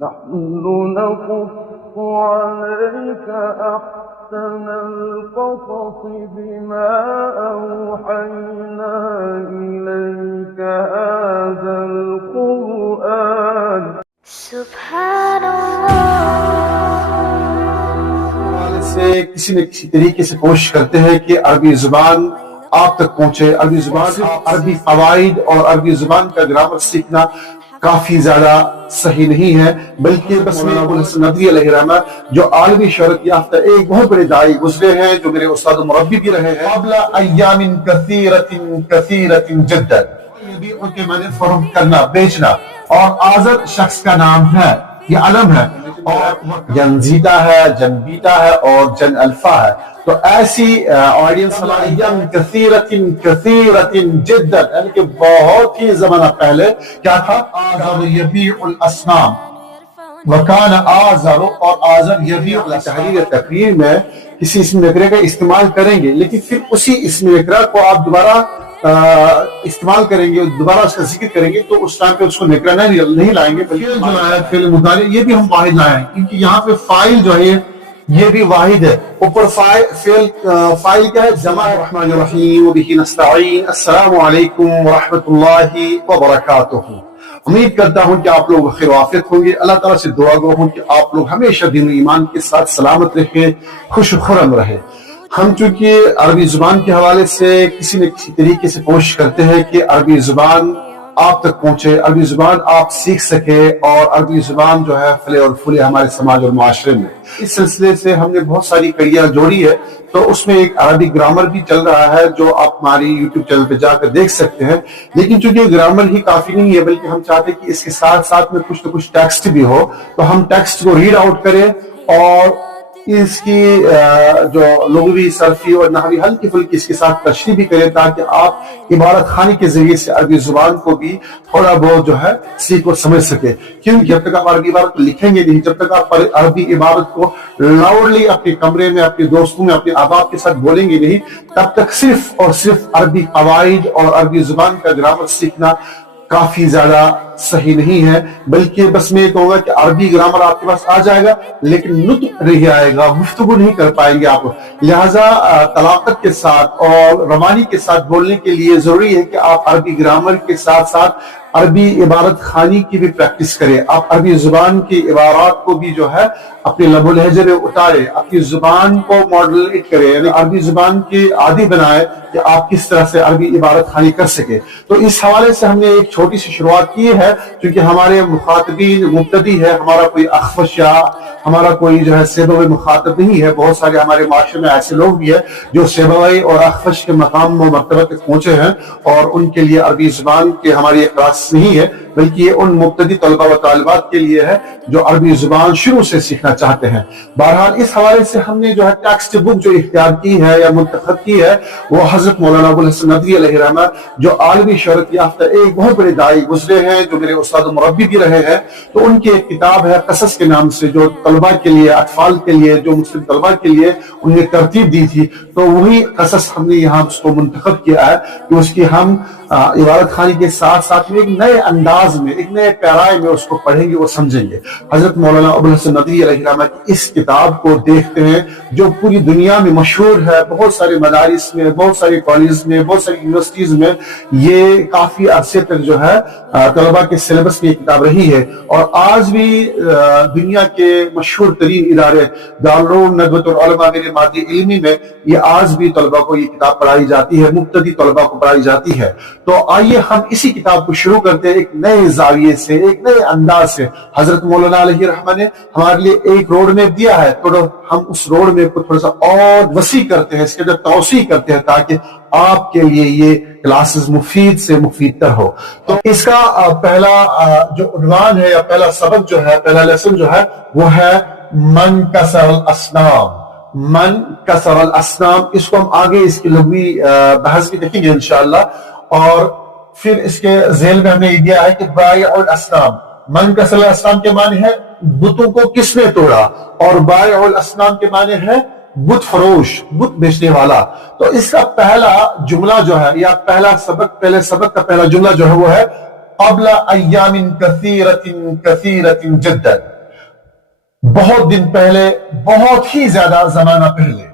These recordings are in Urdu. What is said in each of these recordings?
نحن نقص عليك أحسن القصص بما أوحينا إليك هذا القرآن سبحان اللہ۔ سے کسی نہ کسی طریقے سے کوشش کرتے ہیں کہ عربی زبان آپ تک پہنچے، عربی زبان، عربی فوائد اور عربی زبان کا گرامر سیکھنا کافی زیادہ صحیح نہیں ہے، بلکہ بس مولانا ابو الحسن ندوی علیہ الرحمہ جو عالمی شہرت یافتہ ایک بہت بڑے داعی گزرے ہیں، جو میرے استاد و مربی بھی رہے ہیں، قبل ایام کثیرۃ جدا، یہ بھی ان کے معنی فروخت کرنا، بیچنا، اور آزر شخص کا نام ہے، یہ علم ہے، اور جنزیتا ہے، جنبیتا ہے اور جن الفا ہے، تو ایسی آڈینس ایام کثیرۃ جدا، یعنی کہ بہت ہی زمانہ پہلے کیا تھا؟ آزر یبیع الاسنام، وکان آزر، اور آزر یبیع، تحریر تقریر میں کسی اسم نکرے کا استعمال کریں گے، لیکن پھر اسی اسم نکرہ کو آپ دوبارہ استعمال کریں گے، دوبارہ اس کا ذکر کریں گے، تو اس ٹائم پہ اس کو نکرہ نہیں لائیں گے، بلکہ جو ہے فعل مضارع، یہ بھی ہم واحد لائیں ہیں، کیونکہ یہاں پہ فاعل جو ہے یہ بھی واحد ہے، اوپر فاعل کیا ہے؟ جمع الرحمن الرحیم وبہ نستعین، السلام علیکم ورحمۃ اللہ وبرکاتہ۔ امید کرتا ہوں کہ آپ لوگ خیر و عافیت ہوں گے، اللہ تعالیٰ سے دعا گو ہوں کہ آپ لوگ ہمیشہ دین و ایمان کے ساتھ سلامت رہیں، خوش و خرم رہیں۔ ہم چونکہ عربی زبان کے حوالے سے کسی نہ کسی طریقے سے کوشش کرتے ہیں کہ عربی زبان آپ تک پہنچے، عربی زبان آپ سیکھ سکے، اور عربی زبان جو ہے پھلے اور پھولے ہمارے سماج اور معاشرے میں۔ اس سلسلے سے ہم نے بہت ساری کڑیاں جوڑی ہے، تو اس میں ایک عربی گرامر بھی چل رہا ہے جو آپ ہماری یوٹیوب چینل پہ جا کر دیکھ سکتے ہیں، لیکن چونکہ گرامر ہی کافی نہیں ہے، بلکہ ہم چاہتے ہیں کہ اس کے ساتھ ساتھ میں کچھ نہ کچھ ٹیکسٹ بھی ہو، تو ہم ٹیکسٹ کو ریڈ آؤٹ کریں اور اس کی جو لغوی، صرفی اور نحوی ہلکی پھلکی اس کے ساتھ تشریح بھی کریں، تاکہ آپ عبارت خانی کے ذریعے سے عربی زبان کو بھی تھوڑا بہت جو ہے سیکھ اور سمجھ سکے، کیونکہ جب تک آپ عربی عبارت کو لکھیں گے نہیں، جب تک آپ عربی عبارت کو لاؤڈلی اپنے کمرے میں، اپنے دوستوں میں، اپنے احباب کے ساتھ بولیں گے نہیں، تب تک صرف اور صرف عربی قواعد اور عربی زبان کا گرامر سیکھنا کافی زیادہ صحیح نہیں ہے، بلکہ بس میں یہ کہوں گا کہ عربی گرامر آپ کے پاس آ جائے گا، لیکن نطق نہیں آئے گا، گفتگو نہیں کر پائیں گے آپ، لہٰذا طلاقت کے ساتھ اور روانی کے ساتھ بولنے کے لیے ضروری ہے کہ آپ عربی گرامر کے ساتھ ساتھ عربی عبارت خانی کی بھی پریکٹس کریں، آپ عربی زبان کی عبارات کو بھی جو ہے اپنے لب و لہجے میں اتارے، اپنی زبان کو ماڈولیٹ کریں، یعنی عربی زبان کی عادی بنائے کہ آپ کس طرح سے عربی عبارت خانی کر سکے۔ تو اس حوالے سے ہم نے ایک چھوٹی سی شروعات کی ہے، کیونکہ ہمارے مخاطبین مبتدی ہے، ہمارا کوئی اخفش یا ہمارا کوئی جو ہے سیبوی مخاطب نہیں ہے، بہت سارے ہمارے معاشرے میں ایسے لوگ بھی ہیں جو سیبوی اور اخفش کے مقام و مرتبہ تک پہنچے ہیں، اور ان کے لیے عربی زبان کے ہماری ایک کلاس نہیں ہے، بلکہ یہ ان مبتدی طلبہ و طالبات کے لیے ہے جو عربی زبان شروع سے سیکھنا چاہتے ہیں۔ بہرحال اس حوالے سے ہم نے جو ہے ٹیکسٹ بک جو اختیار کی ہے یا منتخب کی ہے، وہ حضرت مولانا ابو الحسن ندوی علیہ الرحمہ جو عالمی شہرت یافتہ ایک بہت بڑے داعی گزرے ہیں، جو میرے استاد و مربی بھی رہے ہیں، تو ان کی ایک کتاب ہے قصص کے نام سے، جو طلبہ کے لیے، اطفال کے لیے، جو مسلم طلبہ کے لیے انہوں نے ترتیب دی تھی، تو وہی قصص ہم نے یہاں اس کو منتخب کیا ہے کہ اس کی ہم عبارت خانی کے ساتھ ساتھ میں ایک نئے انداز میں، ایک نئے پیرائے میں اس کو پڑھیں گے اور سمجھیں گے۔ حضرت مولانا ابو الحسن ندوی علیہ الرحمہ کی اس کتاب کو دیکھتے ہیں جو پوری دنیا میں مشہور ہے، بہت سارے مدارس میں، بہت سارے کالجز میں، بہت ساری یونیورسٹیز میں یہ کافی عرصے تک جو ہے طلبہ کے سلیبس میں یہ کتاب رہی ہے، اور آج بھی دنیا کے مشہور ترین ادارے دارالعلوم ندوۃ العلماء میرے مادی علمی میں یہ آج بھی طلبہ کو یہ کتاب پڑھائی جاتی ہے، مبتدی طلبہ کو پڑھائی جاتی ہے۔ تو آئیے ہم اسی کتاب کو شروع کرتے ہیں، ایک نئے زاویے سے، ایک نئے انداز سے۔ حضرت مولانا علیہ الرحمہ نے ہمارے لیے ایک روڈ میپ دیا ہے، تو ہم اس روڈ میپ کو تھوڑا سا اور وسیع کرتے ہیں، اس کے اندر توسیع کرتے ہیں، تاکہ آپ کے لیے یہ کلاسز مفید سے مفید تر ہو۔ تو اس کا پہلا جو عنوان ہے یا پہلا سبق جو ہے، پہلا لیسن جو ہے، وہ ہے من کسر الاسنام۔ من کسر الاسنام، اس کو ہم آگے اس کی لغوی بحث بھی دیکھیں گے انشاءاللہ، اور پھر اس کے ذیل میں ہم نے یہ دیا ہے کہ بائع الاسنام، من کسر الاسنام کے معنی ہے بتوں کو کس نے توڑا، اور بائع الاسنام کے معنی ہے بت فروش، بت بیچنے والا۔ تو اس کا پہلا جملہ جو ہے، یا پہلے سبق کا پہلا جملہ جو ہے وہ ہے قبل ایام کثیرۃ کثیرۃ جدا، بہت دن پہلے، بہت ہی زیادہ زمانہ پہلے.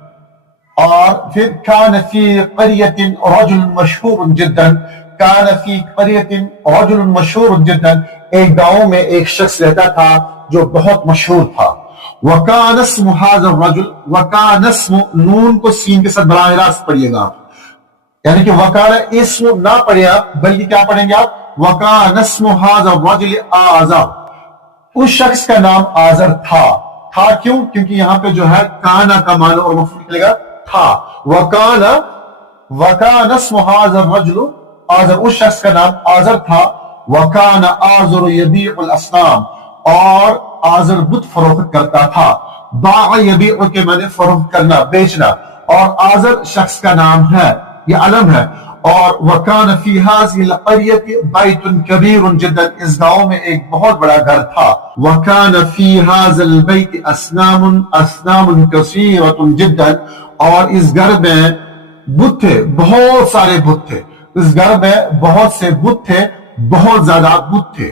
اور پھر کان فی قریۃ رجل مشہور جدا، کان فی قریۃ رجل مشہور جدا، ایک گاؤں میں ایک شخص رہتا تھا جو بہت مشہور تھا. وکان اسم ھذا الرجل، وکان اسم، نون کو سین کے ساتھ براہ راست پڑھیے گا آپ، یعنی کہ وکان اسم نہ پڑھیں آپ، بلکہ کیا پڑھیں گے آپ؟ وکان اسم ھذا الرجل آزر، اس شخص کا نام آزر تھا. تھا کیوں؟ کیونکہ یہاں پہ جو ہے کانا کا معنی اور مفعول نکلے گا تھا. وکان اسم ھذا الرجل آزر، اس شخص کا نام آزر تھا. وکان آزر یبیع الاصنام، اور آزر بت فروخت کرتا تھا. باع یبیع کے معنی فروخت کرنا، بیچنا، اور آزر شخص کا نام ہے، یہ علم ہے. اور وکان فی ھذہ القریۃ بیت کبیر جدا، اس گاؤں میں ایک بہت بڑا گھر تھا. وکان فی ھذا البیت اصنام کثیرۃ جدا، اور اس گھر میں بت تھے، بہت سارے بت تھے، اس گھر میں بہت سے بت تھے، بہت زیادہ بت تھے.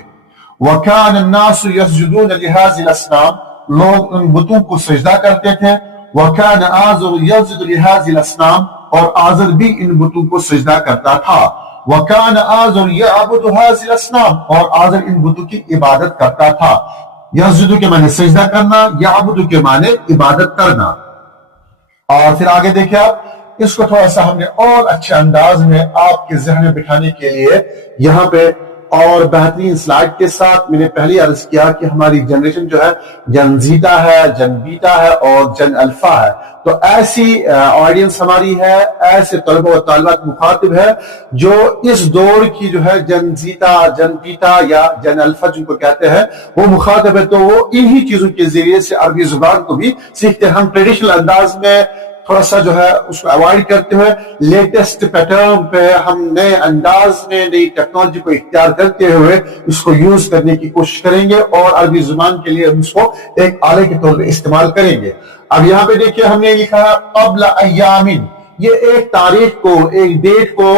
وَكَانَ النَّاسُ يَسْجُدُونَ لِهَذِهِ الْأَصْنَامِ، لوگ ان بتوں کو سجدہ کرتے تھے. وَكَانَ آزر يَسْجُدُ لِهَذِهِ الْأَصْنَامِ، اور آزر بھی ان بتوں کو سجدہ کرتا تھا. وَكَانَ آزر يَعْبُدُ هَذِهِ الْأَصْنَامِ، اور آزر ان بتوں کی عبادت کرتا تھا. یسجد کے معنی سجدہ کرنا، یعبد کے معنی عبادت کرنا. اور پھر آگے دیکھیں آپ، اس کو تھوڑا سا ہم نے اور اچھے انداز میں آپ کے ذہن میں بٹھانے کے لیے یہاں پہ اور بہترین سلائیڈ کے ساتھ میں نے پہلے عرض کیا کہ ہماری جنریشن جو ہے جن زیٹا ہے، جن بیٹا ہے اور جن الفا ہے. تو ایسی آڈینس ہماری ہے، ایسے طلبہ و طالبات مخاطب ہے جو اس دور کی جو ہے جن زیٹا، جن بیٹا یا جن الفا جن کو کہتے ہیں، وہ مخاطب ہے. تو وہ انہی چیزوں کے ذریعے سے عربی زبان کو بھی سیکھتے ہیں. ہم ٹریڈیشنل انداز میں تھوڑا سا جو ہے اس کو اوائڈ کرتے ہوئے لیٹسٹ پیٹرن پہ، ہم نئے انداز میں نئی ٹیکنالوجی کو اختیار کرتے ہوئے اس کو یوز کرنے کی کوشش کریں گے اور عربی زبان کے لیے اس کو ایک آلے کے طور پہ استعمال کریں گے. اب یہاں پہ دیکھیے ہم نے لکھا ہے قبل ایامین، یہ ایک تاریخ کو، ایک ڈیٹ کو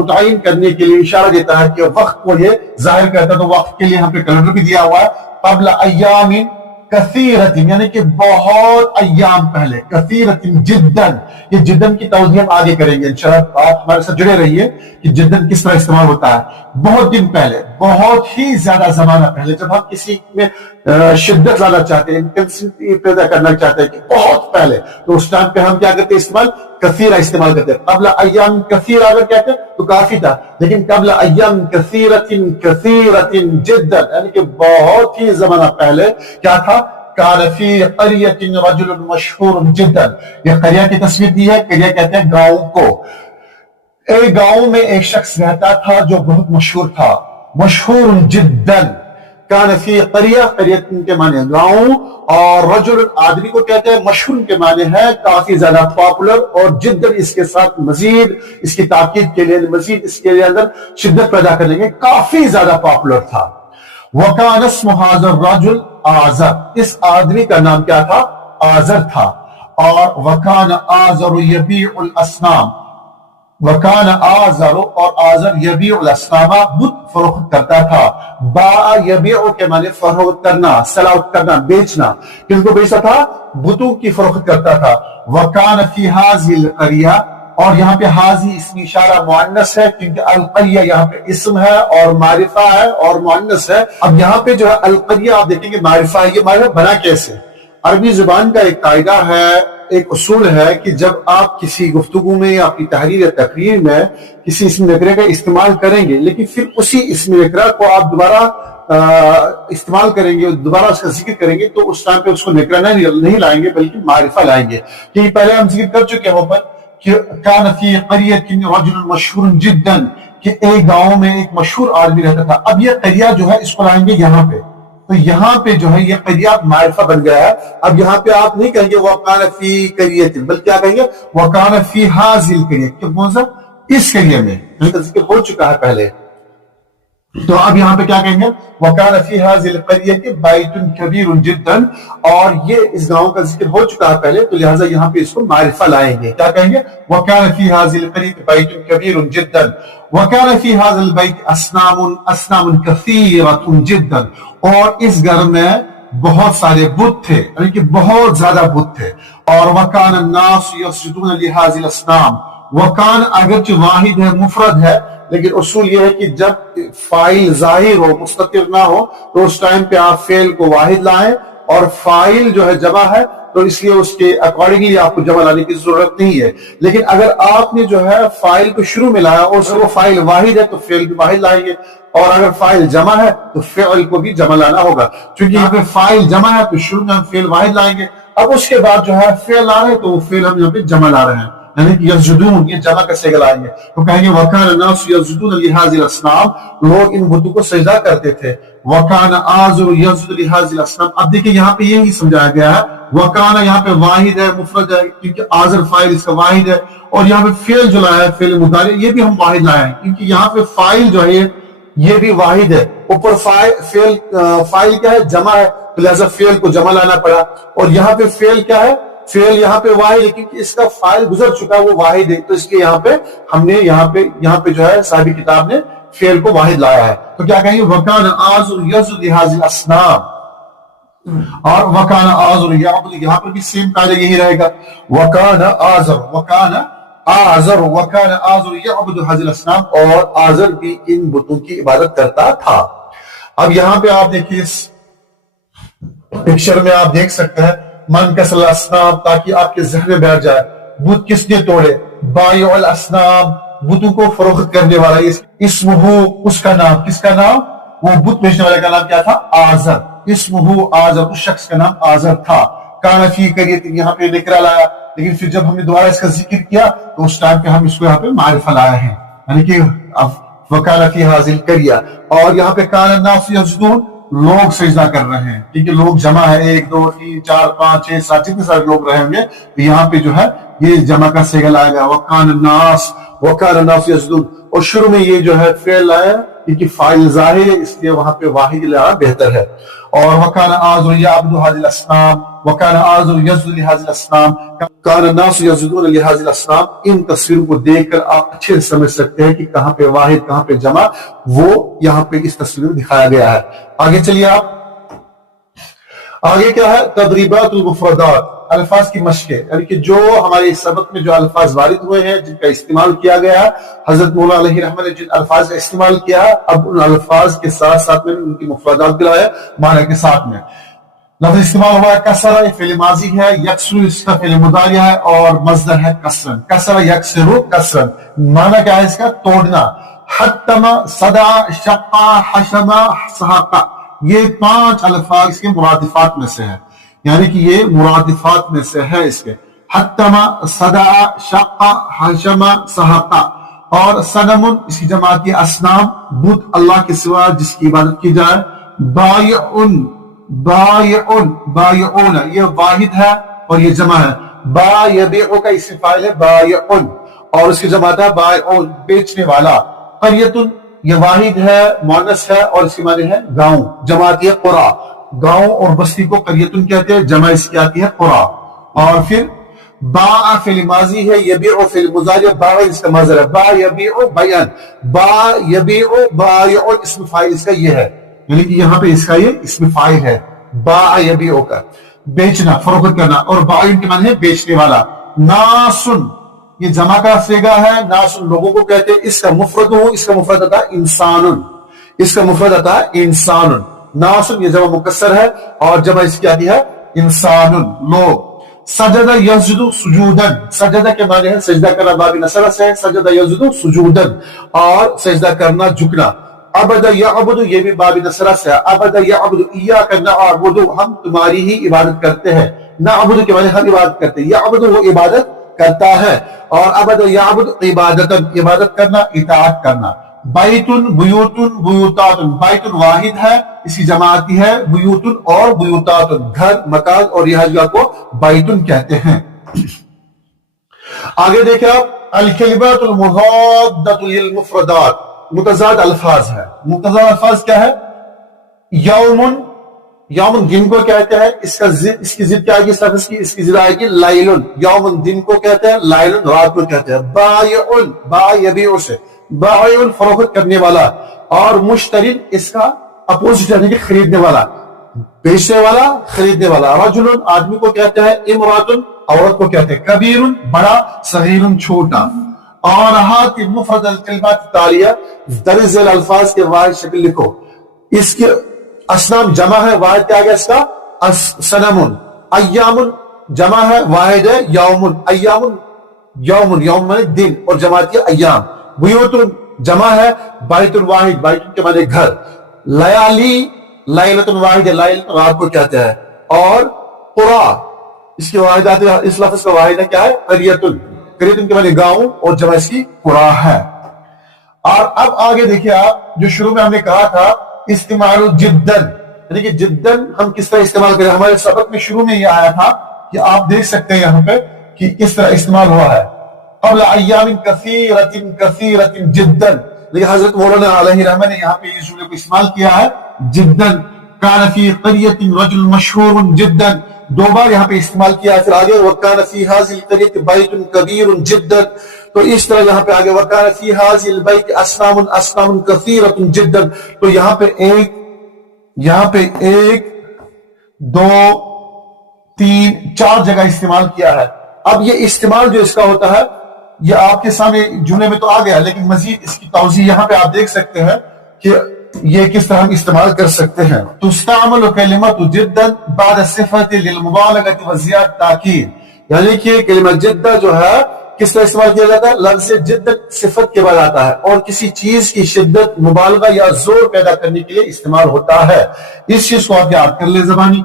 متعین کرنے کے لیے اشارہ دیتا ہے کہ وقت کو یہ ظاہر کرتا ہے. تو وقت کے لیے ہم پہ کیلنڈر بھی دیا ہوا ہے. قبل ایامین کثیرت، یعنی کہ بہت ایام پہلے. کثیرت جدا، یہ جدن کی توضیح ہم آگے کریں گے انشاءاللہ. آپ ہمارے ساتھ جڑے رہیے کہ جدن کس طرح استعمال ہوتا ہے. بہت دن پہلے، بہت ہی زیادہ زمانہ پہلے، جب ہم کسی میں شدت لانا چاہتے ہیں، انٹینسٹی پیدا کرنا چاہتے ہیں کہ بہت پہلے، تو اس ٹائم پہ ہم کیا کرتے ہیں؟ استعمال کثیرہ استعمال کرتے ہیں. قبل ایام کثیرہ اگر کہتے ہیں تو کافی تھا، لیکن قبل ایام کثیرت کثیرت جدا، یعنی کہ بہت ہی زمانہ پہلے کیا تھا؟ کان فی قریۃ رجل مشہور جدا. یہ قریہ کی تصویر دی ہے، قریہ کہتے ہیں گاؤں کو. ایک گاؤں میں ایک شخص رہتا تھا جو بہت مشہور تھا، مشہور جدا. کان فی قریہ، قریۃ کے معنی گاؤں، اور رجل آدمی کو کہتے ہیں، مشہور کے معنی ہے کافی زیادہ پاپولر، اور جدا اس کے ساتھ مزید اس کی تاکید کے لیے، مزید اس کے لیے اندر شدت پیدا کریں گے، کافی زیادہ پاپولر تھا. وکان اسم ھذا الرجل آزر، اس آدمی کا نام کیا تھا؟ آزر تھا. اور وکان آزر یبیع الاصنام، وکان آزر، اور آزر یبیع الاصنام، بت فروخت کرتا تھا. باع یبیع کے معنی فروخت کرنا، سلاوت کرنا، بیچنا. کس کو بیچتا تھا؟ بتوں کی فروخت کرتا تھا. وکان فی ھذہ القریہ، اور یہاں پہ حاضی اسم اشارہ مؤنث ہے کیونکہ القریہ یہاں پہ اسم ہے اور معرفہ ہے اور مؤنث ہے. اب یہاں پہ جو ہے القریہ آپ دیکھیں گے معرفہ ہے. یہ معرفہ بنا کیسے؟ عربی زبان کا ایک قاعدہ ہے، ایک اصول ہے کہ جب آپ کسی گفتگو میں یا اپنی تحریر یا تقریر میں کسی اسم نکرے کا استعمال کریں گے، لیکن پھر اسی اسم نکرہ کو آپ دوبارہ استعمال کریں گے، دوبارہ اس کا ذکر کریں گے، تو اس ٹائم پہ اس کو نکرہ نہیں لائیں گے بلکہ معرفہ لائیں گے. کہ پہلے ہم ذکر کر چکے ہیں اوپر کہ کان فی قریۃ رجل مشہور جدا، کہ ایک گاؤں میں ایک مشہور آدمی رہتا تھا. اب یہ قریہ جو ہے اس کو لائیں گے یہاں پہ، تو یہاں پہ جو ہے یہ قریہ معرفہ بن گیا ہے. اب یہاں پہ آپ نہیں کہیں گے وکان فی قریۃ، بلکہ کیا کہیں گے؟ وکان فی ھذہ القریۃ. کون سا؟ اس قریہ میں، جس کا ذکر ہو چکا ہے پہلے. تو اب یہاں پہ کیا کہیں گے وَكَانَ فِي هَذِهِ الْقَرْيَةِ بَيْتٌ كَبِيرٌ جِدًّا، اور یہ اس گاؤں کا ذکر ہو چکا ہے پہلے، تو لہٰذا یہاں پہ اس کو معرفہ لائیں گے، کیا کہیں گے وَكَانَ فِي هَذِهِ الْقَرْيَةِ بَيْتٌ كَبِيرٌ جِدًّا وَكَانَ فِي هَذَا الْبَيْتِ أَصْنَامٌ كَثِيرَةٌ جِدًّا، اور اس گھر میں بہت سارے بت تھے، یعنی کہ بہت زیادہ بت تھے، اور وَكَانَ النَّاسُ يَسْجُدُونَ لِهَذِهِ الْأَصْنَامِ، وَكَانَ اگرچہ واحد ہے مفرد ہے، لیکن اصول یہ ہے کہ جب فاعل ظاہر ہو مستتر نہ ہو تو اس ٹائم پہ آپ فعل کو واحد لائیں، اور فاعل جو ہے جمع ہے تو اس لیے اس کے اکارڈنگلی آپ کو جمع لانے کی ضرورت نہیں ہے، لیکن اگر آپ نے جو ہے فاعل کو شروع میں لایا اور وہ فاعل واحد ہے تو فعل بھی واحد لائیں گے، اور اگر فاعل جمع ہے تو فعل کو بھی جمع لانا ہوگا، چونکہ یہاں پہ فاعل جمع ہے تو شروع میں ہم فعل واحد لائیں گے، اب اس کے بعد جو ہے فعل لا رہے ہیں تو وہ فعل ہم یہاں پہ جمع لا رہے ہیں، یعنی کہ یسجدون یہ جمع کا صیغہ لائیں گے، تو کہیں گے وَكَانَ النَّاسُ يَسْجُدُونَ لِهَذِهِ الْأَصْنَامِ، لوگ ان بتوں کو سجدہ کرتے تھے، وَكَانَ آزر يَسْجُدُ لِهَذِهِ الْأَصْنَامِ، اب دیکھیں یہاں پہ یہی سمجھایا گیا ہے، وَكَانَ یہاں پہ واحد ہے مفرد ہے کیونکہ آزر فاعل اس کا واحد ہے، اور یہاں پہ فعل جو لایا ہے فعل مضارع یہ بھی ہم واحد لائے ہیں کیونکہ یہاں پہ فاعل جو ہے یہ بھی واحد ہے، اوپر فاعل کیا ہے جمع ہے تو لہذا فعل کو جمع لانا پڑا، اور یہاں پہ فعل کیا ہے فعل یہاں پہ واحد ہے کیونکہ اس کا فاعل گزر چکا وہ واحد ہے، تو اس کے یہاں پہ ہم نے یہاں پہ جو ہے صاحب کتاب نے فعل کو واحد لایا ہے، تو کیا کہیں گے وَكَانَ آزر يَسْجُدُ لِهَذِهِ الْأَصْنَامِ، اور وَكَانَ آزر يَعْبُدُ، یہاں پر بھی سیم قاعدہ یہی رہے گا، وَكَانَ آزر يَعْبُدُ هَذِهِ الْأَصْنَامِ، اور آزر بھی ان بتوں کی عبادت کرتا تھا۔ اب یہاں پہ آپ دیکھیے اس پکچر میں آپ دیکھ سکتے ہیں من کسر الاسنام، تاکہ آپ کے ذہن میں بیٹھ جائے بت کس نے توڑے، بائع الاسنام بتوں کو فروخت کرنے والا، اسمہ اس کا نام، کس کا نام، وہ بت بیچنے والے کا نام کیا تھا آزر، اسمہ آزر اس شخص کا نام آزر تھا، کان فی قریۃ یہاں پہ نکرہ لایا، لیکن پھر جب ہم نے دوبارہ اس کا ذکر کیا تو اس ٹائم پہ ہم اس کو یہاں پہ معرفہ لایا ہے، یعنی کہ وکان فی ہذہ القریہ، اور یہاں پہ کان الناس یسجدون لوگ سجدہ کر رہے ہیں، کیونکہ لوگ جمع ہے 1 2 3 4 5 6 7 جتنے سارے لوگ رہیں گے تو یہاں پہ جو ہے یہ جمع کا صیغہ لایا گیا وکان الناس یسجدون، اور شروع میں یہ جو ہے فعل لایا کیونکہ فاعل ظاہر ہے اس لیے وہاں پہ واحد لانا بہتر ہے، اور وکان آزر یعبد هذه الاصنام، وکان آزر یسجد لهذه الاصنام، کان الناس یسجدون لهذه الاصنام، ان تصویروں کو دیکھ کر آپ اچھے سے سمجھ سکتے ہیں کہ کہاں پہ واحد کہاں پہ جمع، وہ یہاں پہ اس تصویر میں دکھایا گیا ہے۔ آگے چلیے آپ، آگے کیا ہے تدریبات المفردات، الفاظ کی مشقیں، یعنی کہ جو ہمارے اس سبق میں جو الفاظ وارد ہوئے ہیں جن کا استعمال کیا گیا ہے، حضرت مولا علیہ رحمت نے جن الفاظ کا استعمال کیا ہے اب ان الفاظ کے ساتھ ساتھ میں ان کی مفردات بھی لائے معنی کے ساتھ میں۔ لفظ استعمال ہوا ہے کسر، فعل ماضی ہے، یکسر اس کا فعل مضارع ہے، اور مصدر ہے کسرن، کسر یکسر کسرن، معنی کیا ہے اس کا توڑنا، حتم صدع شق حشم سحق، یہ 5 الفاظ اس کے مرادفات میں سے ہے، یعنی کہ یہ مرادفات میں سے ہے اس کے، حتم صدع شق حشم سحق، اور صنم اس کی جماعت ہے اسنام، بت اللہ کے سوا جس کی عبادت کی جائے، بائعون یہ واحد ہے اور یہ جمع ہے، با یبیع کا اسم فاعل ہے بائعون، اور اس کی جماعت ہے بائعون بیچنے والا، قریۃ یہ واحد ہے مؤنث ہے اور اس کی معنی ہے گاؤں، جماعت ہے قرى، گاؤں اور بستی کو قریۃ کہتے ہیں، جمع اس کی آتی ہے قرى، اور پھر باع فعل ماضی ہے، یبیع فعل مضارع، باع اس کا مصدر ہے، با یبیع بیعن، با یبیع بائع اسم فاعل اس کا یہ ہے، یعنی کہ یہاں پہ اس کا یہ اسم فاعل ہے باع یبیع کا، بیچنا فروخت کرنا، اور بائع کے معنی ہے بیچنے والا، ناسن یہ جمع کا صیغہ ہے، ناسن لوگوں کو کہتے ہیں، اس کا مفرد ہو، اس کا مفرد آتا ہے انسان، اس کا مفرد آتا ہے انسان، ناسن یہ جمع مکسر ہے اور جمع اس کی آتی ہے انسان لوگ، سجد یسجد سجودن، سجدہ کے معنی ہے سجدہ کرنا، باب نصر سے سجد یسجد سجودن، اور سجدہ کرنا جھکنا، عبد یعبد یہ بھی باب نصر سے ہے، عبد یعبد ایاک نعبد ہم تمہاری ہی عبادت کرتے ہیں، نعبد کے معنی ہم عبادت کرتے ہیں، یعبد وہ عبادت کرتا ہے، اور عبد یعبد عبادتن عبادت کرنا اطاعت کرنا، بیتن بیوتن بیوتاتن، بیتن واحد ہے اس کی جمع آتی ہے بیوتن اور بیوتاتن، گھر مکان اور رہائش گاہ کو بیتن کہتے ہیں۔ آگے دیکھیں آپ الکلمات المضادۃ للمفردات، متضاد الفاظ ہے. متضاد الفاظ کیا ہے؟ یومن، یومن دن کو کہتے ہیں، اس کی ضد کیا آئے گی اس لفظ کی؟ اس کی ضد آئے گی لیلن. یومن دن کو کہتے ہیں، لیلن رات کو کہتے ہیں. بائعن، با یبیع سے، بائعن فروخت کرنے والا، اور مشترین اس کا اپوزٹ یعنی کہ خریدنے والا، بیچنے والا، خریدنے والا. رجل آدمی کو کہتے ہیں، امراتن عورت کو کہتے ہیں، کبیر بڑا، صغیر چھوٹا. اور ہاتھ مفرد الکلمات التالیہ درج ذیل الفاظ کے واحد شکل لکھو. اس کے اسنام جمع ہے، واحد کیا گیا اس کا؟ سنمن. ایامن جمع ہے، واحد ہے یومن. ایامن یومن، یوم مانے دن، اور جماعت ایام. بیوتن جمع ہے، بیت الواحد، بیت کے مانے گھر. لیالی لیلۃ واحد، لیلۃ رات کو کہتے ہیں. اور قرا اس کے واحدات، اس لفظ کا واحد ہے کیا ہے؟ قریۃن، قریۃن کے مانے گاؤں، اور جمع اس کی قرا ہے. اور اب آگے دیکھیے آپ، جو شروع میں ہم نے کہا تھا استعمال جدن، یعنی کہ جدن ہم کس طرح استعمال کریں. ہمارے سبق میں شروع میں یہ آیا تھا کہ آپ دیکھ سکتے ہیں یہاں پہ کہ کس طرح استعمال ہوا ہے. قبل ایام کثیرۃ کثیرۃ جدن، لیکن حضرت مولانا علیہ رحمہ نے یہاں پہ اس جملے کو استعمال کیا ہے جدن. کان فی قریۃ رجل مشہور جدن، دو بار یہاں پہ استعمال کیا ہے. پھر آگے وکان فی هذه القریۃ بیت کبیر جدن، تو اس طرح یہاں پہ آگے وکان فی هذه البیت اصنام اصنام کثیرۃ جدن. تو یہاں پہ ایک دو تین چار جگہ استعمال کیا ہے. اب یہ استعمال جو اس کا ہوتا ہے یہ آپ کے سامنے جملے میں تو آ گیا، لیکن مزید اس کی توضیح یہاں پہ آپ دیکھ سکتے ہیں کہ یہ کس طرح ہم استعمال کر سکتے ہیں. تستعمل کلمۃ جدا بعد صفت للمبالغۃ وزیادۃ تاکید، یعنی کہ کلمہ جدہ جو ہے کس طرح استعمال کیا جاتا ہے؟ لفظ جدت صفت کے بعد آتا ہے اور کسی چیز کی شدت، مبالغہ یا زور پیدا کرنے کے لیے استعمال ہوتا ہے. اس چیز کو آپ یاد کر لیں زبانی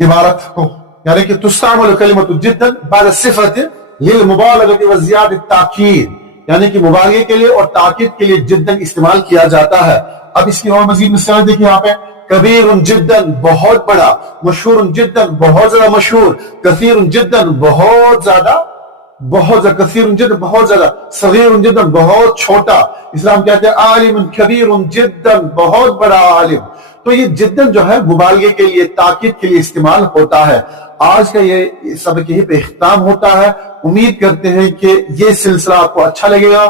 عبارت کو، یعنی کہ تستعمل کلمۃ جدا بعد صفت للمبالغۃ وزیادۃ تاکید، یعنی کہ مبالغے کے لیے اور تاکید کے لیے جدن استعمال کیا جاتا ہے. اب اس کی اور مزید مثال دیکھیں یہاں پہ. کبیر جدن بہت بڑا، مشہور جدن بہت زیادہ مشہور، کثیر جدن بہت زیادہ کثیر جدن بہت زیادہ، صغیر جدن بہت چھوٹا. اسلام کہتے ہیں عالم کبیر جدن بہت بڑا عالم. تو یہ جدن جو ہے مبالغے کے لیے، تاکید کے لیے استعمال ہوتا ہے. آج کا یہ سبق یہی پہ اختتام ہوتا ہے. امید کرتے ہیں کہ یہ سلسلہ آپ کو اچھا لگے گا.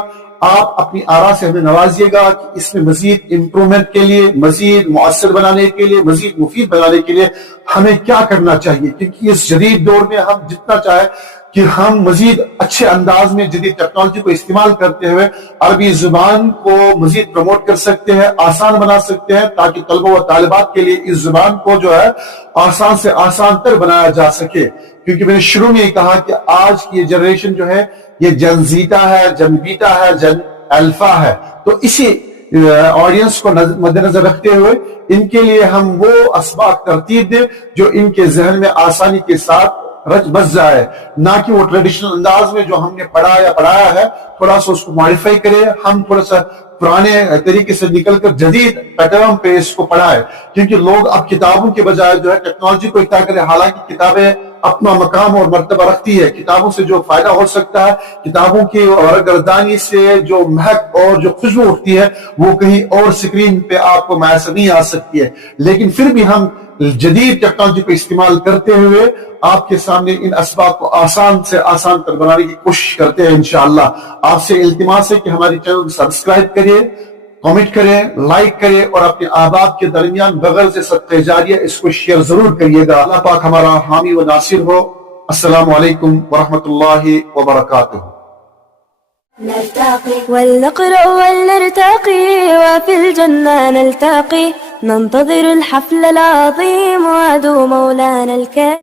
آپ اپنی آراء سے ہمیں نوازیے گا کہ اس میں مزید امپرومنٹ کے لیے، مزید مؤثر بنانے کے لیے، مزید مفید بنانے کے لیے ہمیں کیا کرنا چاہیے، کیونکہ اس جدید دور میں ہم جتنا چاہے کہ ہم مزید اچھے انداز میں جدید ٹیکنالوجی کو استعمال کرتے ہوئے عربی زبان کو مزید پروموٹ کر سکتے ہیں، آسان بنا سکتے ہیں، تاکہ طلبہ و طالبات کے لیے اس زبان کو جو ہے آسان سے آسان تر بنایا جا سکے. کیونکہ میں نے شروع میں یہ کہا کہ آج کی یہ جنریشن جو ہے یہ جن زیٹا ہے، جن بیٹا ہے، جن الفا ہے. تو اسی آڈینس کو مد نظر رکھتے ہوئے ان کے لیے ہم وہ اسباق ترتیب دیں جو ان کے ذہن میں آسانی کے ساتھ رچ بس جائے، نہ کہ وہ ٹریڈیشنل انداز میں جو ہم نے پڑھایا ہے تھوڑا سا اس کو ماڈیفائی کرے، ہم تھوڑا سا پرانے طریقے سے نکل کر جدید پیٹرن پہ اس کو پڑھائے. کیونکہ لوگ اب کتابوں کے بجائے جو ہے ٹیکنالوجی کو اختیار کریں. حالانکہ کتابیں اپنا مقام اور مرتبہ رکھتی ہے، کتابوں سے جو فائدہ ہو سکتا ہے، کتابوں کی گردانی سے جو مہک اور جو خوشبو اٹھتی ہے وہ کہیں اور سکرین پہ آپ کو میسر نہیں آ سکتی ہے. لیکن پھر بھی ہم جدید ٹیکنالوجی کو استعمال کرتے ہوئے آپ کے سامنے ان اسباب کو آسان سے آسان تر بنانے کی کوشش کرتے ہیں انشاءاللہ. آپ سے التماس ہے کہ ہماری چینل کو سبسکرائب کریے، کمنٹ کریں، لائک کریں، اور اپنے احباب کے درمیان بغیر سے صدقہ جاریہ اس کو شیئر ضرور کریے گا. اللہ پاک ہمارا حامی و ناصر ہو. السلام علیکم ورحمۃ اللہ وبرکاتہ. نلتقي ولنقرأ ولنرتقي وفي الجنة نلتقي ننتظر الحفل العظيم وعدو مولانا الكريم.